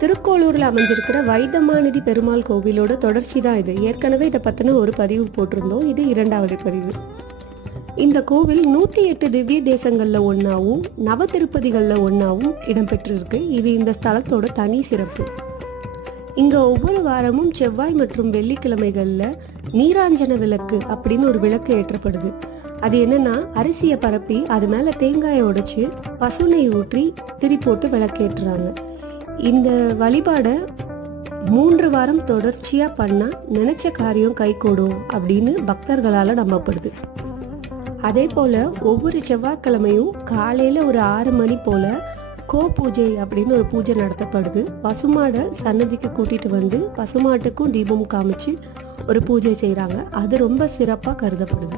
திருக்கோளூரில் அமைஞ்சிருக்கிற வைத்தமாநிதி பெருமாள் கோவிலோட தொடர்ச்சி தான் இது. ஏற்கனவே இதை பற்றின ஒரு பதிவு போட்டிருந்தோம். இது 2வது பதிவு. இந்த கோவில் 108 திவ்ய தேசங்களில் ஒன்றாவும் நவ திருப்பதிகளில் ஒன்றாவும் இடம்பெற்றிருக்கு. இது இந்த ஸ்தலத்தோட தனி சிறப்பு. இங்கே ஒவ்வொரு வாரமும் செவ்வாய் மற்றும் வெள்ளிக்கிழமைகளில் நீராஞ்சன விளக்கு அப்படின்னு ஒரு விளக்கு ஏற்றப்படுது. அது என்னன்னா, அரிசியை பரப்பி அது மேலே தேங்காயை உடைச்சி பசுனை ஊற்றி திரி போட்டு விளக்கேற்றுறாங்க. இந்த வழிபாடை 3 வாரம் தொடர்ச்சியாக பண்ணால் நினைச்ச காரியம் கைகூடும் அப்படின்னு பக்தர்களால் நம்பப்படுது. அதே போல் ஒவ்வொரு செவ்வாய்க்கிழமையும் காலையில் ஒரு 6 மணி போல் கோ பூஜை அப்படின்னு ஒரு பூஜை நடத்தப்படுது. பசுமாடை சன்னதிக்கு கூட்டிகிட்டு வந்து பசுமாட்டுக்கும் தீபம் காமிச்சு ஒரு பூஜை செய்கிறாங்க. அது ரொம்ப சிறப்பாக கருதப்படுது.